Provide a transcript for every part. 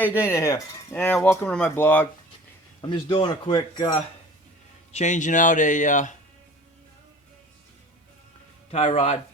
Hey, Dana here. Yeah, welcome to my blog. I'm just doing a quick changing out a tie rod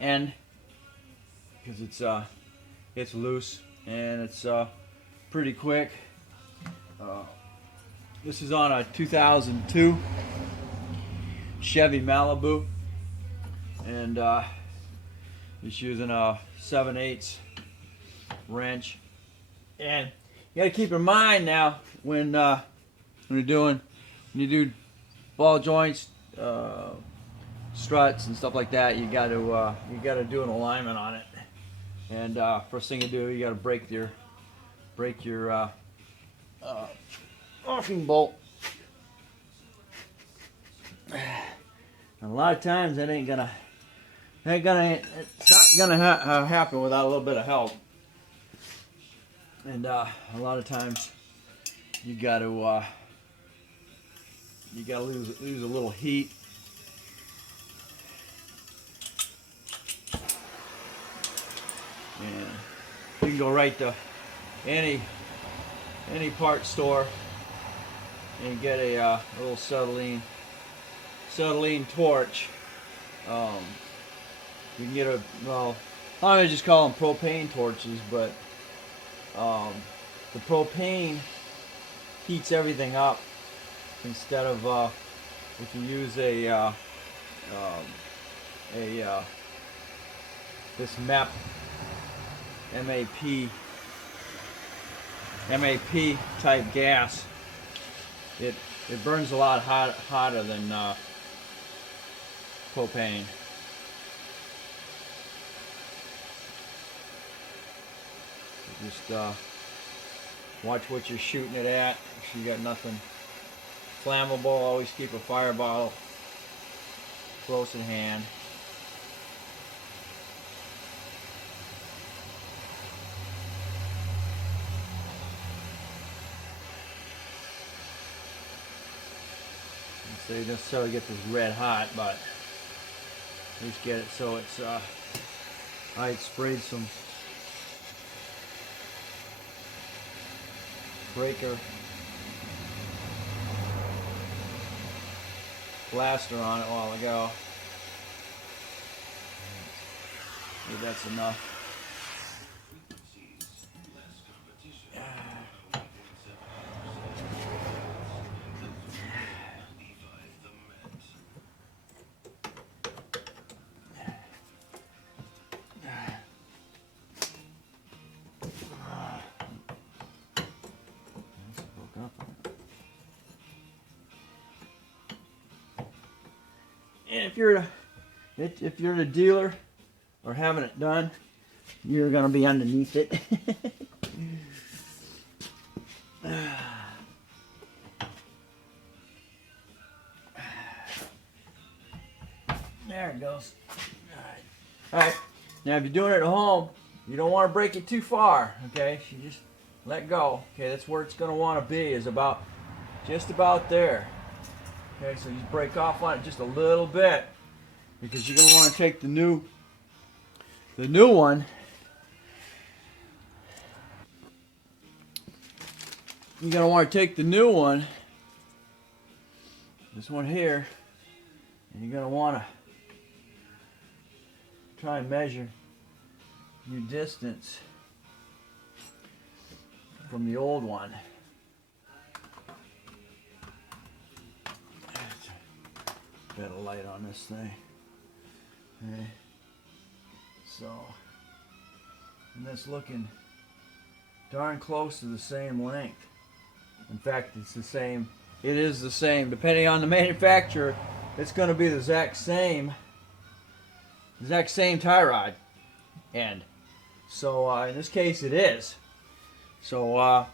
end because it's loose and it's pretty quick. This is on a 2002 Chevy Malibu, and just using a 7/8 wrench. And you got to keep in mind now when you do ball joints, struts and stuff like that, you got to do an alignment on it. And first thing you do, you got to break your locking bolt. And a lot of times that it's not gonna happen without a little bit of help. And a lot of times you got to lose a little heat. And you can go right to any part store and get a little acetylene torch. You can get I'm gonna just call them propane torches, but the propane heats everything up instead of if you use this MAP type gas. It burns a lot hotter than propane. Just watch what you're shooting it at. If you got nothing flammable, always keep a fire bottle close at hand. So you don't necessarily get this red hot, but at least get it so it's I sprayed some breaker blaster on it a while ago. Maybe that's enough. And if you're the dealer or having it done, you're gonna be underneath it. There it goes. All right. Now, if you're doing it at home, you don't want to break it too far. Okay, you just let go. Okay, that's where it's gonna want to be. Is just about there. Okay, so you break off on it just a little bit because you're going to want to take the new one. You're going to want to take the new one, this one here, and you're going to want to try and measure your distance from the old one. Got a light on this thing. Okay. So, and that's looking darn close to the same length. In fact, it's the same. It is the same. Depending on the manufacturer, it's going to be the exact same tie rod end. So in this case, it is. So I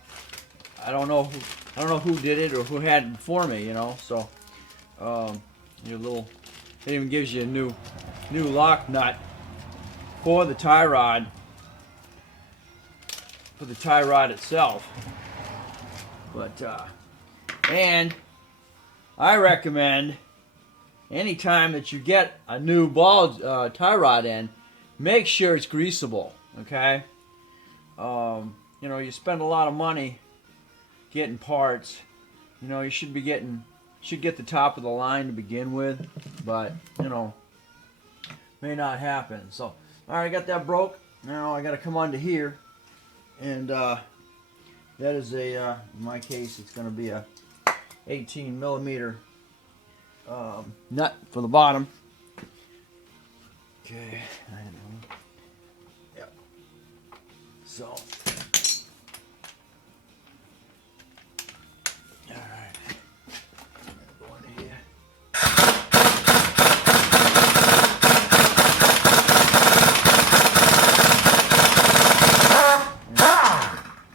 don't know who did it or who had it before me. So. Your little, it even gives you a new lock nut for the tie rod itself. But and I recommend anytime that you get a new ball tie rod end, make sure it's greasable. Okay, you know, you spend a lot of money getting parts. You know, you should get the top of the line to begin with, but you know, may not happen. So, all right, I got that broke. Now I got to come on to here, and that is a in my case, it's going to be a 18 millimeter nut for the bottom. Okay, I know. Yep. So, all right, I'm gonna go into here.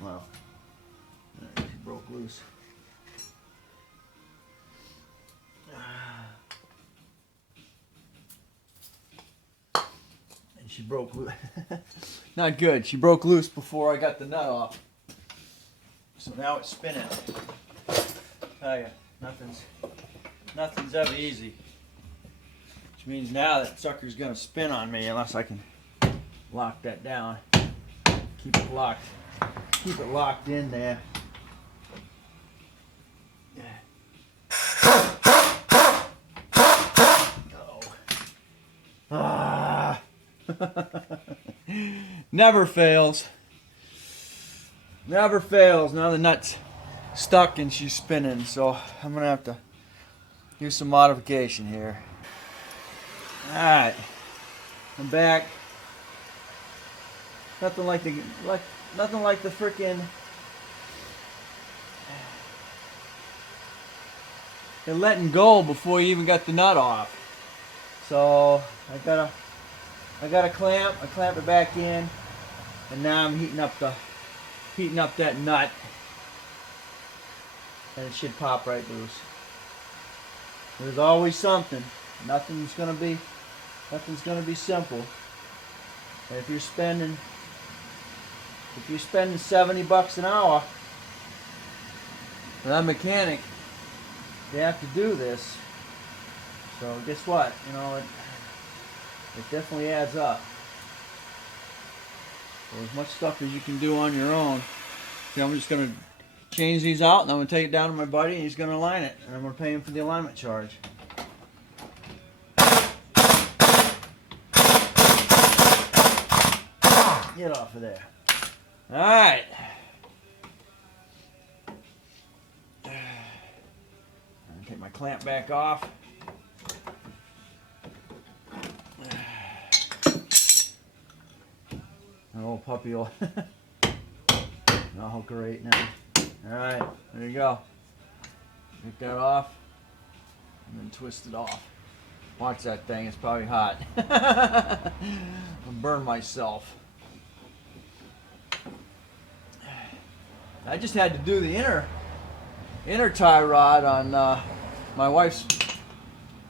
Well, she broke loose. She broke loose. Not good. She broke loose before I got the nut off. So now it's spinning. Tell you, nothing's ever easy. Which means now that sucker's gonna spin on me unless I can lock that down. Keep it locked. Keep it locked in there. Ah. Never fails. Never fails. Now the nut's stuck and she's spinning, so I'm gonna have to do some modification here. Alright. I'm back. Nothing like the frickin' you're letting go before you even got the nut off. So I got a clamp. I clamp it back in, and now I'm heating up that nut, and it should pop right loose. There's always something. Nothing's gonna be simple. And if you're spending $70 an hour for that mechanic, they have to do this. So guess what? You know, it definitely adds up. So as much stuff as you can do on your own. See, I'm just going to change these out, and I'm going to take it down to my buddy, and he's going to align it. And I'm going to pay him for the alignment charge. Get off of there. Alright. I'm going to take my clamp back off. That old puppy will oh great now. Alright, there you go. Take that off and then twist it off. Watch that thing, it's probably hot. I'll burn myself. I just had to do the inner tie rod on my wife's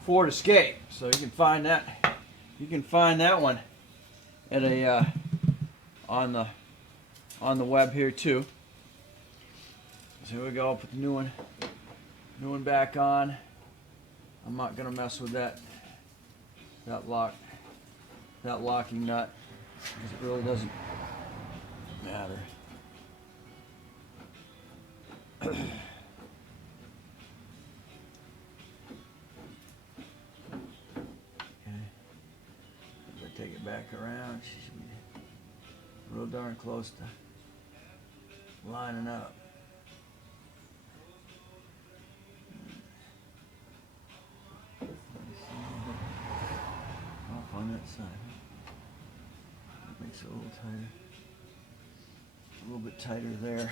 Ford Escape. So you can find that one at a on the web here too. So here we go. Put the new one back on. I'm not gonna mess with that locking nut because it really doesn't matter. Take it back around. She should be real darn close to lining up. Off on that side. That makes it a little tighter. A little bit tighter there.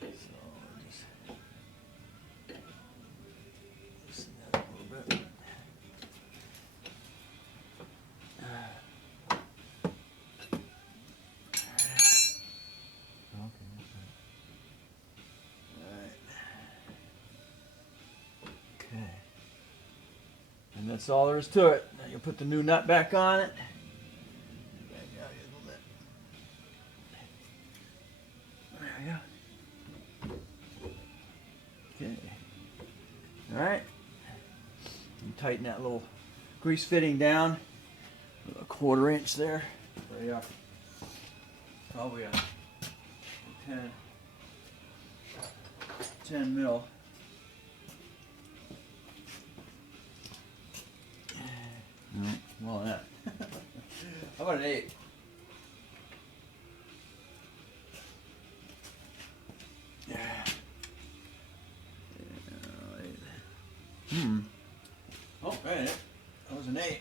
So just loosen that up a little bit. And that's all there is to it. Now you put the new nut back on it. Back out a little bit. There we go. Okay. Alright. You tighten that little grease fitting down. A 1/4 inch there. There you are. Oh, we got 10 mil. No, well, that. How about an 8? Yeah. Oh, wait. That was an 8.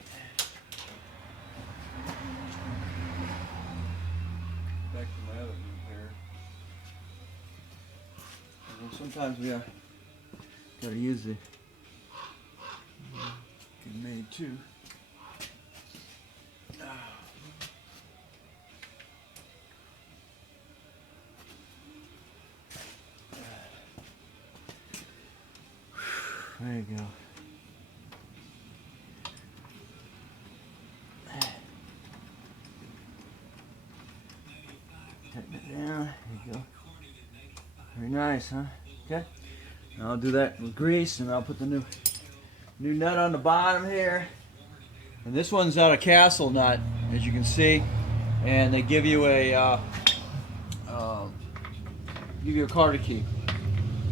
Back to my other new pair. Well, sometimes we gotta use the good made too. There you go. Tighten it down. There you go. Very nice, huh? Okay. Now I'll do that with grease, and I'll put the new nut on the bottom here. And this one's out of Castle nut, as you can see. And they give you a Carter key.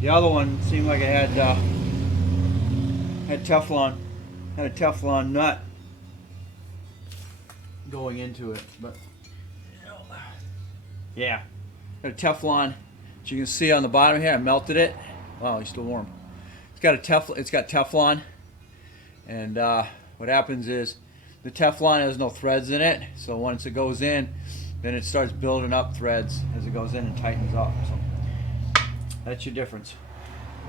The other one seemed like it had Teflon, had a Teflon nut going into it, but yeah, got a Teflon. As you can see on the bottom here, I melted it. Wow, it's still warm. It's got Teflon, and what happens is the Teflon has no threads in it, so once it goes in, then it starts building up threads as it goes in and tightens up. So that's your difference.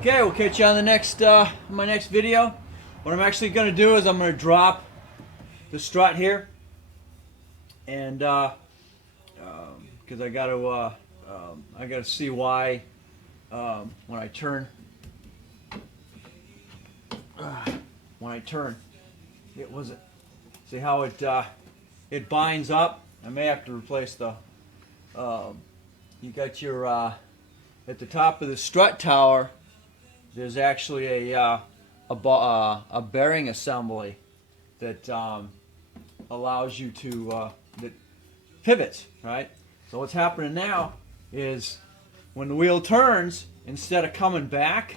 Okay, we'll catch you on the next my next video. What I'm actually going to do is I'm going to drop the strut here, and because I got to see why when I turn it wasn't. See how it binds up. I may have to replace the. You got your at the top of the strut tower. There's actually a bearing assembly that allows you to that pivots, right? So what's happening now is when the wheel turns, instead of coming back,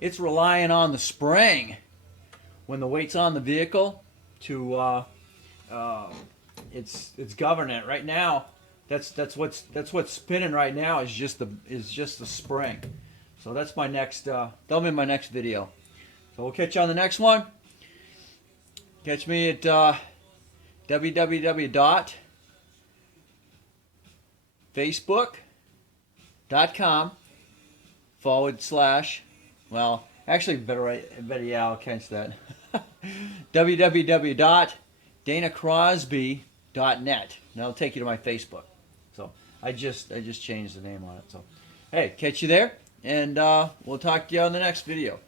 it's relying on the spring when the weight's on the vehicle to it's governing it right now. That's what's spinning right now is just the spring. So that's my next that'll be my next video. So we'll catch you on the next one. Catch me at www.facebook.com/ well, actually better yeah, I'll catch that. www.danacrosby.net. That'll take you to my Facebook. So I just changed the name on it. So hey, catch you there, and we'll talk to you on the next video.